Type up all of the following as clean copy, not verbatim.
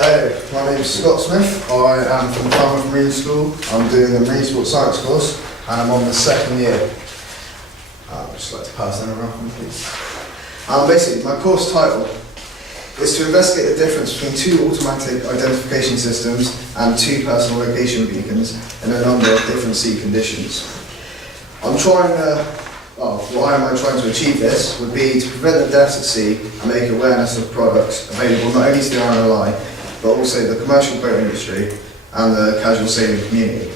Hello, my name is Scott Smith. I am from Falmouth Marine School. I'm doing a Marine Sports Science course and I'm on the second year. I'd just like to pass that around for me, please. Basically, my course title is to investigate the difference between two automatic identification systems and two personal location beacons in a number of different sea conditions. Why am I trying to achieve this would be to prevent the deaths at sea and make awareness of products available not only to the RNLI but also the commercial boat industry and the casual sailing community.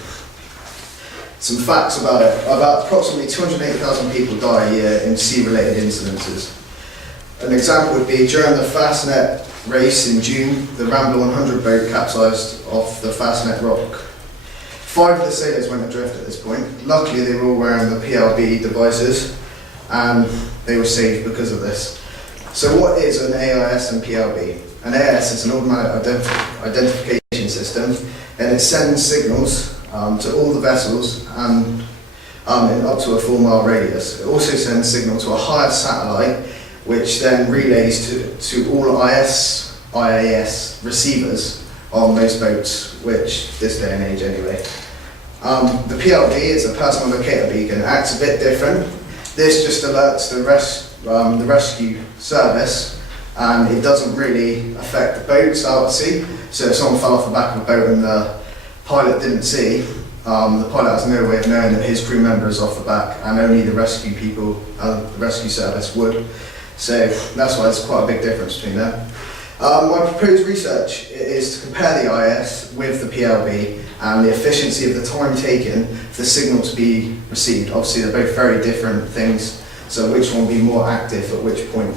Some facts about it. About approximately 280,000 people die a year in sea-related incidences. An example would be during the Fastnet race in June, the Rambler 100 boat capsized off the Fastnet Rock. 5 of the sailors went adrift at this point. Luckily they were all wearing the PLB devices and they were saved because of this. So what is an AIS and PLB? An AIS is an automatic identification system and it sends signals to all the vessels and in up to a 4-mile radius. It also sends signal to a higher satellite which then relays to all IAS receivers on most boats, which this day and age anyway. The PLB is a personal locator beacon. It acts a bit different. This just alerts the rescue service and it doesn't really affect the boats out at sea. So if someone fell off the back of a boat and the pilot didn't see, the pilot has no way of knowing that his crew member is off the back and only the rescue people, the rescue service would. So that's why there's quite a big difference between them. My proposed research is to compare the IS with the PLB and the efficiency of the time taken for the signal to be received. Obviously they're both very different things, so which one will be more active at which point.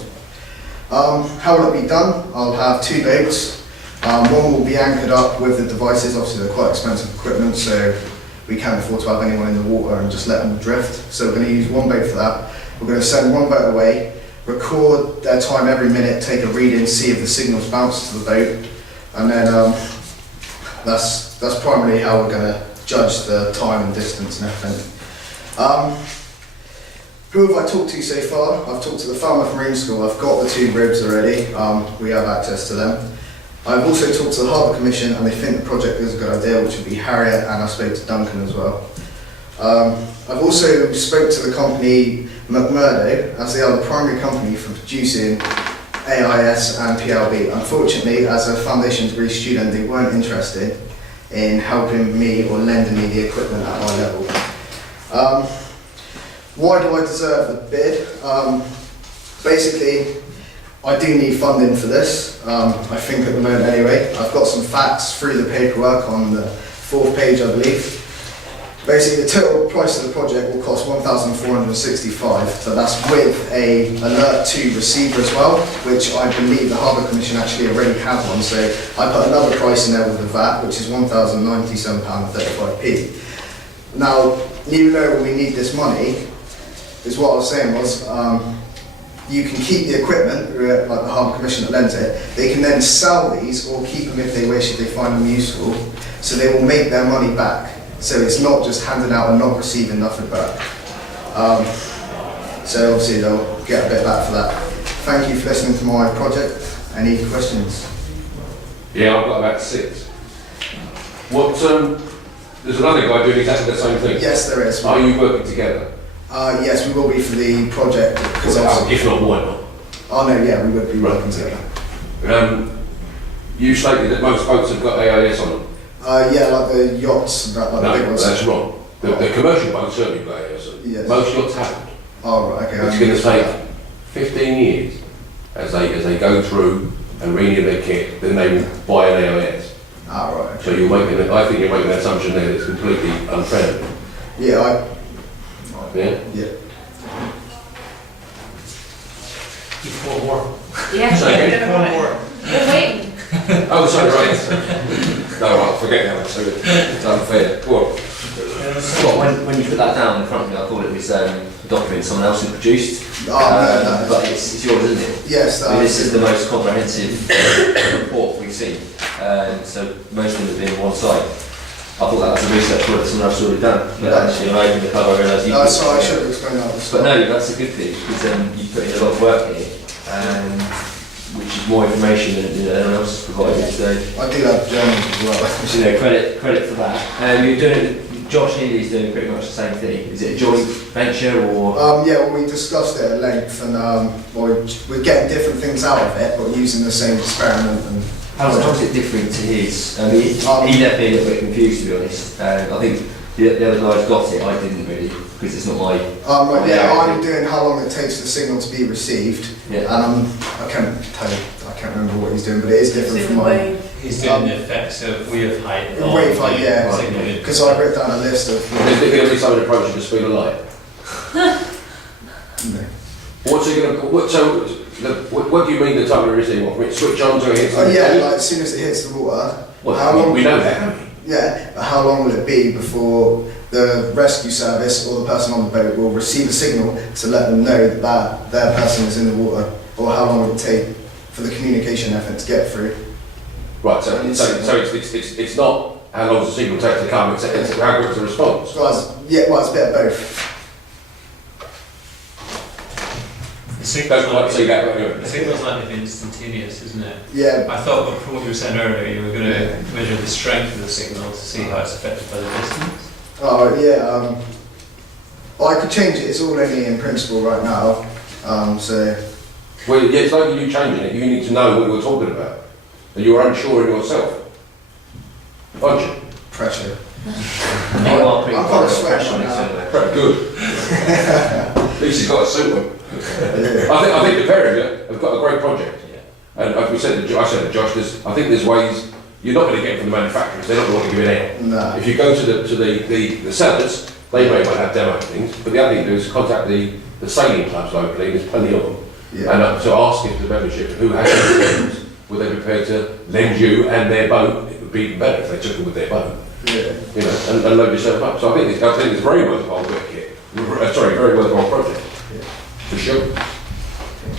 How will it be done? I'll have 2 boats. One will be anchored up with the devices. Obviously they're quite expensive equipment, so we can't afford to have anyone in the water and just let them drift. So we're going to use 1 boat for that. We're going to send 1 boat away, record their time every minute, take a reading, see if the signals bounce to the boat, and then that's primarily how we're going to judge the time and distance and everything. Who have I talked to so far? I've talked to the Falmouth Marine School. I've got the 2 ribs already. We have access to them. I've also talked to the Harbour Commission and they think the project is a good idea, which would be Harriet, and I spoke to Duncan as well. I've also spoke to the company McMurdo, as they are the primary company for producing AIS and PLB. Unfortunately, as a foundation degree student, they weren't interested in helping me or lending me the equipment at my level. Why do I deserve the bid? Basically, I do need funding for this, I think at the moment anyway. I've got some facts through the paperwork on the 4th page, I believe. Basically, the total price of the project will cost $1,465, so that's with a Alert 2 receiver as well, which I believe the Harbour Commission actually already have one, so I put another price in there with the VAT, which is £1,097.35p. Now, even though we need this money, is what I was saying was, you can keep the equipment, like the Harbour Commission that lends it, they can then sell these or keep them if they wish, if they find them useful, so they will make their money back. So it's not just handing out and not receiving nothing back. So obviously they'll get a bit back for that. Thank you for listening to my project. Any questions? Yeah, I've got about 6. What, there's another guy doing exactly the same thing? Yes, there is. Are you working together? Yes, we will be for the project. If not, why not? Oh no, yeah, we would be working together. You stated that most boats have got AIS on them. Yeah, like the yachts, like the big ones. That's wrong. The commercial boats certainly got AIS on them. Yes. Most yachts haven't. Oh right, okay. It's going to take 15 years as they go through and renew their kit, then they will buy an AIS. Ah right. Okay. So I think you're making an assumption there that's completely unfair. Yeah, Yeah? yeah. One more. Yeah, Sorry. One more. we're waiting. Oh, sorry, right. No, right, forget that. It's unfair. Go on. Scott, when you put that down in front of me, I thought it was a document someone else had produced. Oh, no. But it's yours, isn't it? Yes, I mean, this is the most comprehensive report we've seen. So most of them have been on one side. I thought that was a research work that someone else had already done. But actually, when I opened the cover, I realised you. No, sorry, I should have explained that. But no, that's a good thing because you put in a lot of work here, which is more information than anyone else has provided. So, I do have journals as well. you know, credit for that. You're doing. Josh Healy's doing pretty much the same thing. Is it a joint venture or? Yeah, well, we discussed it at length, and we're getting different things out of it, but using the same experiment. And How's it different to his? I mean, he left me a little bit confused, to be honest. I think the other guys got it. I didn't really, because it's not my. I'm doing how long it takes for the signal to be received, Yeah. and I can't remember what he's doing, but it is different from mine. He's doing the effects of wave height. Wave height, yeah. Signal. Because I wrote down a list of. Is there going to be something approaching the speed of light? No. What's it going to? What do you mean the time of receive? What? Switch on to it? Oh yeah, like as soon as it hits the water. Well, how long? we know that, haven't we? Yeah, but how long will it be before the rescue service or the person on the boat will receive a signal to let them know that their person is in the water, or how long will it take for the communication effort to get through? Right. So it's not how long does the signal take to come. It's how quick the response. Well, it's a bit of both. Don't quite see that. But anyway. The signal's likely to be instantaneous, isn't it? Yeah, I thought from what you were saying earlier, you were going to measure the strength of the signal to see how it's affected by the distance. oh yeah. I could change it. It's all only in principle right now. So Well, yeah, it's like you changing it. You need to know what you're talking about, and you're unsure in yourself, aren't you? pressure. You are pretty I'm quite a fresh sweat on it, now. so- Correct. Good. At least he's got a suit on. Yeah. I think the pair of you have got a great project. Yeah. And as we said, I said to Josh, I think there's ways you're not going to get it from the manufacturers. They're not going to want to give it out. No. If you go to the sellers, they may well have demo things. But the other thing to do is contact the sailing clubs locally. There's plenty of them. Yeah. And to ask if the membership who has those were they prepared to lend you and their boat. It would be even better if they took it with their boat. Yeah. You know, and load yourself up. So I think it's very worthwhile work here. Very worthwhile project. Yeah. For sure.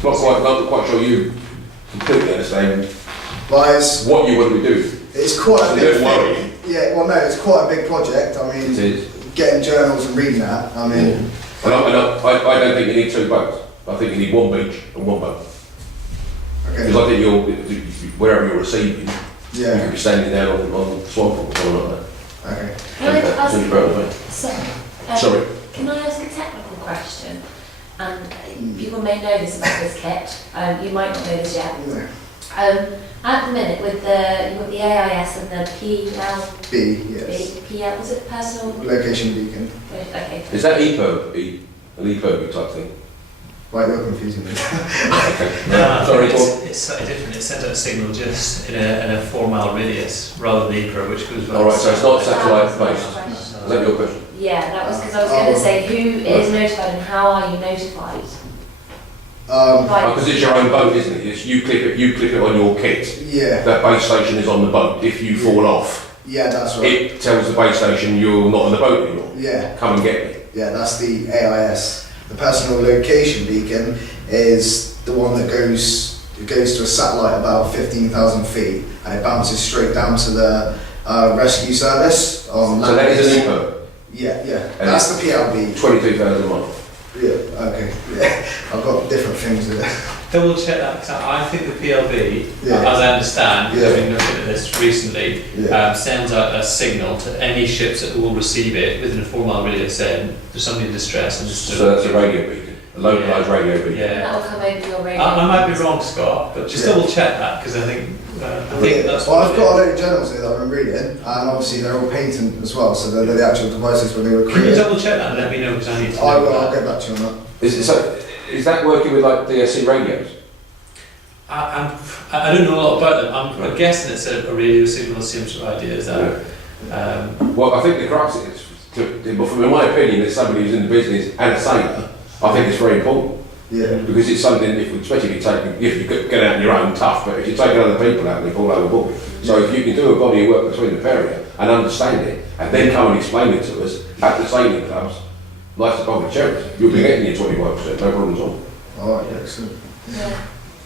Not quite sure you completely understand But it's what you want to do. quite a It's a big bit thing. worrying. Yeah. Well, no, it's quite a big project. I It mean, is. getting journals and reading that. I mean, And I don't think you need two boats. I think you need one beach and one boat. okay. Because I think wherever you're receiving, you Yeah. could be standing down on Swamp or something like that. Okay. Can I ask, Soon better than me. Sorry. Can I ask a technical question? And people may know this about this kit. You might not know this yet. Yeah. At the minute, with you've got the AIS and the B. Yes. PL, was it personal? Location beacon. Okay. Is that an EPIRB type thing? Right, you're confusing me. Okay. No, Sorry, Paul. it's slightly different. It sends out a signal just in a 4 mile radius rather than EPRA, which goes All right, so it's not satellite That was based. my question. Is that your question? Yeah, that was because I was going to say who is notified and how are you notified? Because it's your own boat, isn't it? It's you clip it on your kit. Yeah. That base station is on the boat. If you fall off, Yeah, that's right. it tells the base station you're not on the boat anymore. Yeah. Come and get me. Yeah, that's the AIS. The personal location beacon is the one that goes to a satellite about 15,000 feet, and it bounces straight down to the rescue service on So that is an land. EPIRB. Yeah. And That's the PLB. 22,000 a month. Yeah. Okay. Yeah. I've got different things there. Double check that, because I think the PLB, Yeah. as I understand, because I've Yeah. been looking at this recently, Yeah. sends out a signal to any ships that will receive it within a 4 mile radius saying there's somebody in distress. And So that's a radio beacon, a localised radio beacon. And Yeah. that will come over your radio. I might be wrong, Scott, but just Yeah. double check that, because I think that's Well, what I've got a load of journals here that I've been reading, and obviously they're all patent as well, so they're the actual devices when they were Can you created. double check that and let me know, because I need to I know will. I'll that. get back to you on that. Is that working with like DSC radios? I don't know a lot about them. I'm guessing it's a radio signal, same sort of idea as that. Well, I think the crux is, in my opinion, as somebody who's in the business and a sailor, I think it's very important. Yeah. Because it's something, especially if you get out on your own, tough, but if you're taking other people out, they fall overboard. So if you can do a body of work between the pair of you and understand it, and then come and explain it to us at the sailing clubs, life's a bowl of cherries. You'll be getting your 21%, no problems at all. All right. Excellent. Yeah.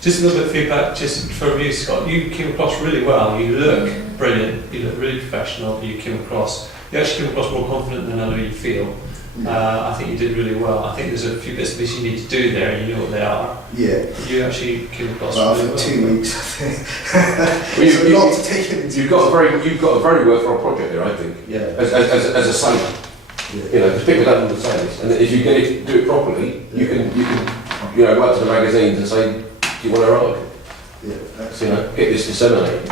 Just a little bit of feedback, just from you, Scott. You came across really well. You look brilliant. You look really professional. You actually came across more confident than I know you feel. I think you did really well. I think there's a few bits and pieces you need to do there, and you know what they are. Yeah. You actually came across Well, really for well. 2 weeks, I think. Well, It's a lot to take in. You've got a very worthwhile project there, I think, Yeah. as a sailor. Yeah. You know, because people don't understand this, and if you get it, do it properly, you can work to the magazines and say, do you want to write? Yeah. So, Excellent. get this disseminated.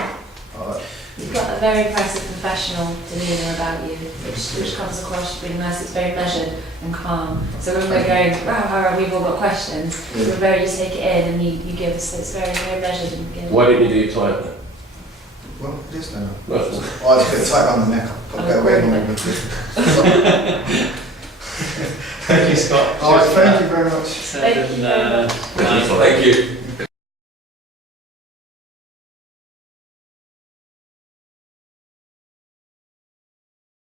Alright. You've got a very impressive professional demeanour about you, which comes across really nice. It's very measured and calm. So when we're going, wow, we've all got questions, Yeah. we're very, you take it in and you give us, it's very, very measured and good. Why didn't you do your tie-up? Well, it is now. Well, Oh, it's a bit tight around the neck. I've got to go away from it. Thank you, Scott. Alright, thank you very much. Seven, Thank you very much. nine. Thank you.